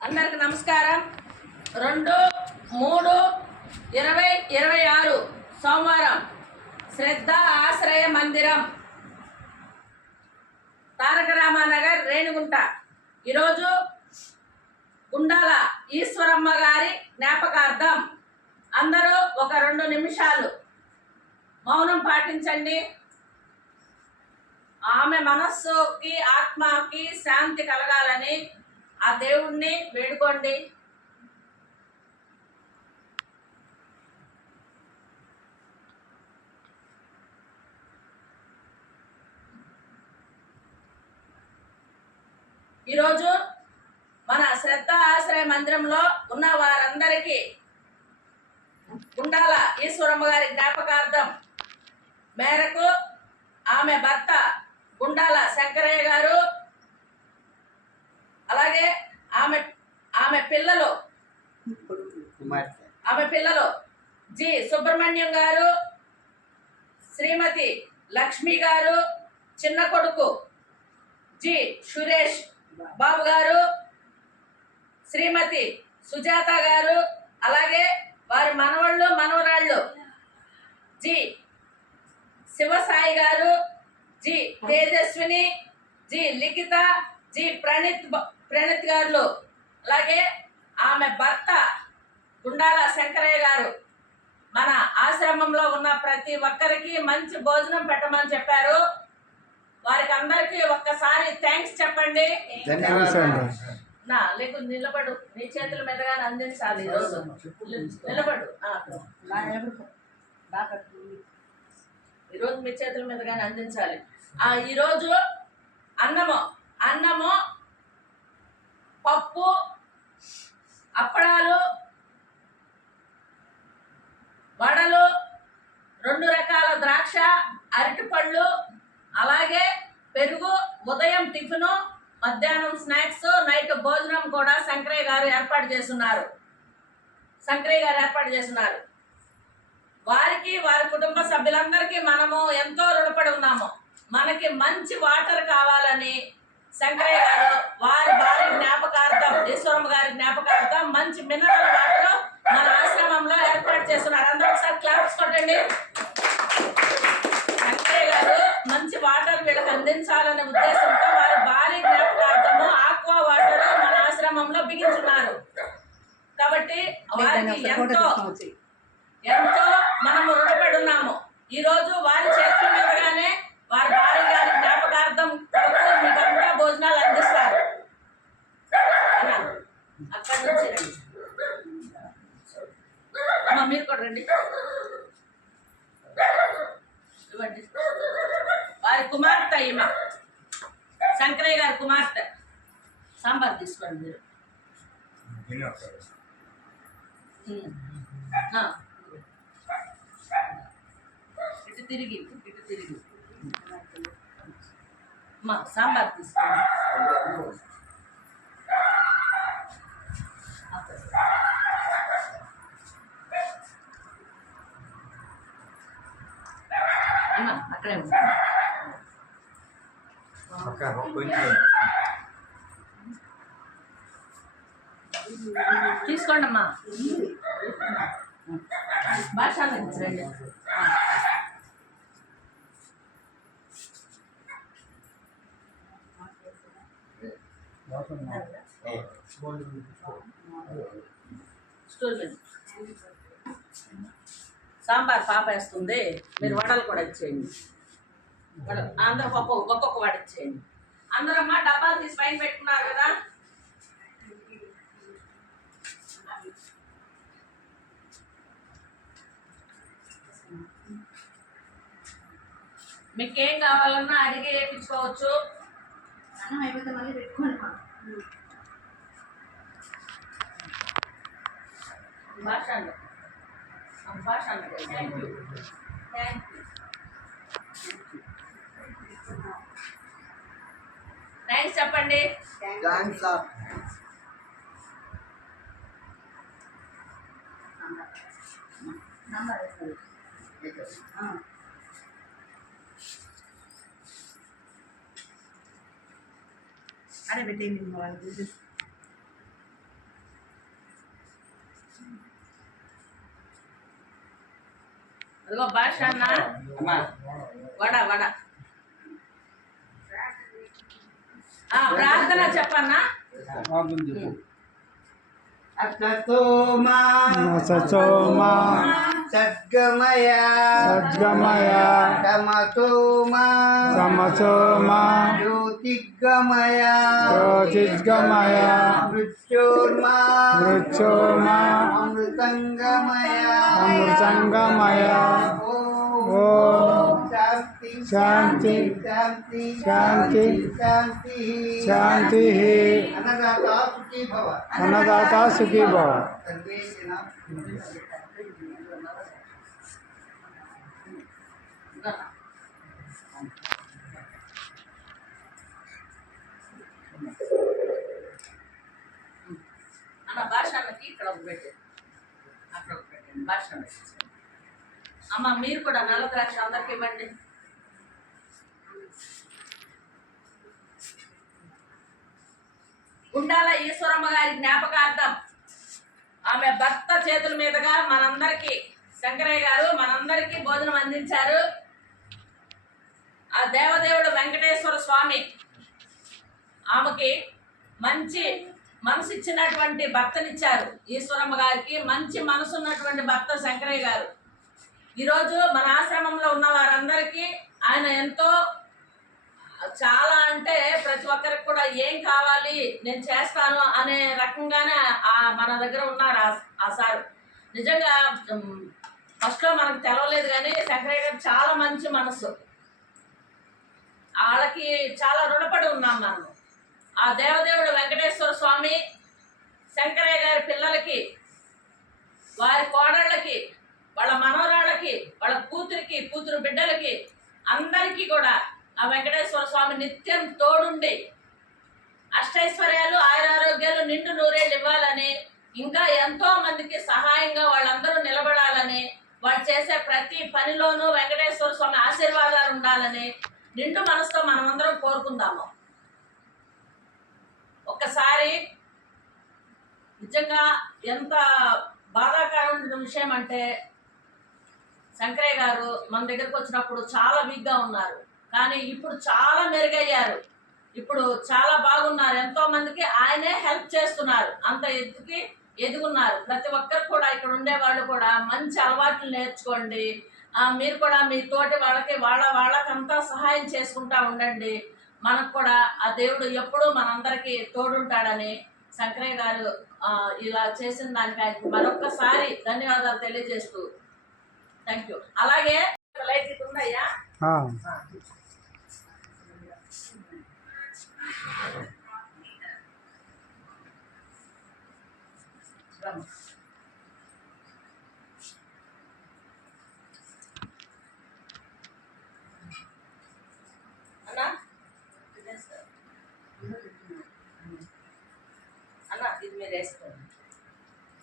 అందరికి నమస్కారం. 2/3/2026 సోమవారం శ్రద్ధ ఆశ్రయ మందిరం, తారక రామానగర్, రేణిగుంట. ఈరోజు గుండాల ఈశ్వరమ్మ గారి జ్ఞాపకార్థం అందరూ ఒక 2 నిమిషాలు మౌనం పాటించండి. ఆమె మనస్సుకి ఆత్మకి శాంతి కలగాలని ఆ దేవుణ్ణి వేడుకోండి. ఈరోజు మన శ్రద్ధ ఆశ్రయ మందిరంలో ఉన్న వారందరికీ గుండాల ఈశ్వరమ్మ గారి జ్ఞాపకార్థం మేరకు ఆమె భర్త గుండాల శంకరయ్య గారు, అలాగే ఆమె పిల్లలు జి సుబ్రహ్మణ్యం గారు, శ్రీమతి లక్ష్మి గారు, చిన్న కొడుకు జి సురేష్ బాబు గారు, శ్రీమతి సుజాత గారు, అలాగే వారి మనవరాళ్ళు జి శివసాయి గారు, జి తేజస్విని, జి లిఖిత, జి ప్రణీత్ గారు, అలాగే ఆమె భర్త గుండాల శంకరయ్య గారు మన ఆశ్రమంలో ఉన్న ప్రతి ఒక్కరికి మంచి భోజనం పెట్టమని చెప్పారు. వారికి అందరికీ ఒక్కసారి థ్యాంక్స్ చెప్పండి. లేకు నిలబడు, నీ చేతుల మీదగానే అందించాలి. ఈరోజు నిలబడు, ఈరోజు మీ చేతుల మీదగానే అందించాలి. ఈరోజు అన్నము, పప్పు, అప్పడాలు, వడలు, 2 రకాల ద్రాక్ష, అరటిపళ్ళు, అలాగే పెరుగు, ఉదయం టిఫిను, మధ్యాహ్నం స్నాక్స్, నైట్ భోజనం కూడా శంకరయ్య గారు ఏర్పాటు చేస్తున్నారు. వారికి, వారి కుటుంబ సభ్యులందరికీ మనము ఎంతో రుణపడి ఉన్నాము. మనకి మంచి వాటర్ కావాలని శంకరయ్య గారు వారి భార్య జ్ఞాపకార్థం, ఈశ్వరమ్మ గారి జ్ఞాపకార్థం మంచి మినరల్ వాటర్ మన ఆశ్రమంలో ఏర్పాటు చేస్తున్నారు. అందరూ ఒకసారి క్లాప్స్ కొట్టండి. శంకరయ్య గారు మంచి వాటర్ వీళ్ళకి అందించాలనే ఉద్దేశంతో వారి భార్య జ్ఞాపకార్థము ఆక్వా వాటర్ మన ఆశ్రమంలో బిగించున్నారు. కాబట్టి వారికి ఎంతో మనము రుణపడి ఉన్నాము. ఈ రోజు వారి చేతుల మీదగానే వారి భార్య గారి జ్ఞాపకార్థం మీకు అంతా భోజనాలు అందిస్తారు. అక్కడి నుంచి రండి అమ్మా, మీరు కూడా రండి. ఇవ్వండి. వారి కుమార్తె, ఈమె శంకరయ్య గారి కుమార్తె. సాంబార్ తీసుకోండి మీరు. ఇటు తిరిగి అమ్మా, సాంబార్ తీసుకోండి. అక్కడే తీసుకోండి అమ్మా. భాష రండి. సాంబార్ పాప వేస్తుంది, మీరు వడలు కూడా ఇచ్చేయండి. అందరూ ఒక్కొక్క వడ ఇచ్చేయండి. అందరమ్మా డబ్బాలు తీసి పైన పెట్టుకున్నారు కదా. మీకేం కావాలన్నా అడిగి వేయించుకోవచ్చు. అన్నం అయిపోతే మళ్ళీ పెట్టుకోండి. భాష థ్యాంక్ యూ. థ్యాంక్స్ చెప్పండి. అరే పెట్టేయండి వాళ్ళు. అదిగో భాష అన్న వడ వడ ప్రార్థన చెప్పన్నా. సద్గమయ సమతోమా జ్యోతిర్గమయ మృత్యోర్మా అమృతంగమయ ఓం శాంతి శాంతి శాంతి శాంతి శాంతి. అన్నదాత సుఖీ భవ. అన్న భాషకి ఇక్కడ ఒక పెట్టండి, అక్కడ ఒక పెట్టండి. భాష అమ్మ మీరు కూడా నల్ల ద్రాక్ష అందరికి ఇవ్వండి. గుండాల ఈశ్వరమ్మ గారి జ్ఞాపకార్థం ఆమె భర్త చేతుల మీదుగా మనందరికి శంకరయ్య గారు మనందరికీ భోజనం అందించారు. ఆ దేవదేవుడు వెంకటేశ్వర స్వామి ఆమెకి మంచి మనసు ఇచ్చినటువంటి భర్తనిచ్చారు. ఈశ్వరమ్మ గారికి మంచి మనసు ఉన్నటువంటి భర్త శంకరయ్య గారు. ఈరోజు మన ఆశ్రమంలో ఉన్న వారందరికీ ఆయన ఎంతో చాలా అంటే ప్రతి ఒక్కరికి కూడా ఏం కావాలి నేను చేస్తాను అనే రకంగానే మన దగ్గర ఉన్నారు ఆ సారు. నిజంగా ఫస్ట్లో మనకు తెలవలేదు కానీ శంకరయ్య గారు చాలా మంచి మనసు. వాళ్ళకి చాలా రుణపడి ఉన్నాం మనం. ఆ దేవదేవుడు వెంకటేశ్వర స్వామి శంకరయ్య గారి పిల్లలకి, వారి కోడళ్ళకి, వాళ్ళ మనవరాళ్ళకి, వాళ్ళ కూతురు బిడ్డలకి అందరికీ కూడా ఆ వెంకటేశ్వర స్వామి నిత్యం తోడుండి అష్టైశ్వర్యాలు ఆయురారోగ్యాలు నిండు నూరేళ్ళు ఇవ్వాలని, ఇంకా ఎంతో మందికి సహాయంగా వాళ్ళందరూ నిలబడాలని, వాళ్ళు చేసే ప్రతి పనిలోనూ వెంకటేశ్వర స్వామి ఆశీర్వాదాలు ఉండాలని నిండు మనసుతో మనమందరం కోరుకుందాము. ఒక్కసారి నిజంగా ఎంత బాధాకరమైన విషయం అంటే శంకరయ్య గారు మన దగ్గరకు వచ్చినప్పుడు చాలా వీక్గా ఉన్నారు, కానీ ఇప్పుడు చాలా మెరుగయ్యారు. ఇప్పుడు చాలా బాగున్నారు. ఎంతో మందికి ఆయనే హెల్ప్ చేస్తున్నారు. అంత ఎదుగున్నారు. ప్రతి ఒక్కరు కూడా ఇక్కడ ఉండే వాళ్ళు కూడా మంచి అలవాట్లు నేర్చుకోండి. మీరు కూడా మీ తోటి వాళ్ళకంతా సహాయం చేసుకుంటా ఉండండి. మనకు కూడా ఆ దేవుడు ఎప్పుడూ మనందరికీ తోడుంటాడని శంకరయ్య గారు ఇలా చేసిన దానికి ఆయనకు మరొక్కసారి ధన్యవాదాలు తెలియజేస్తూ థ్యాంక్ యూ. అలాగే లైట్ ఇది ఉందయ్యా. అన్నా ఇది మీరు వేసుకోండి.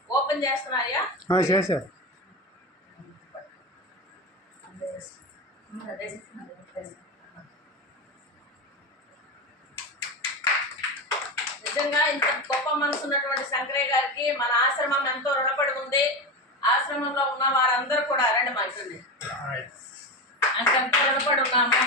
ఓపెన్ చేస్తున్నారయ్యా? చేశారు. నిజంగా ఇంత గొప్ప మనసు ఉన్నటువంటి శంకరయ్య గారికి మన ఆశ్రమం ఎంతో రుణపడి ఉంది. ఆశ్రమంలో ఉన్న వారందరూ కూడా రండి మాట్లాడండి. అంత రుణపడి ఉన్నాము.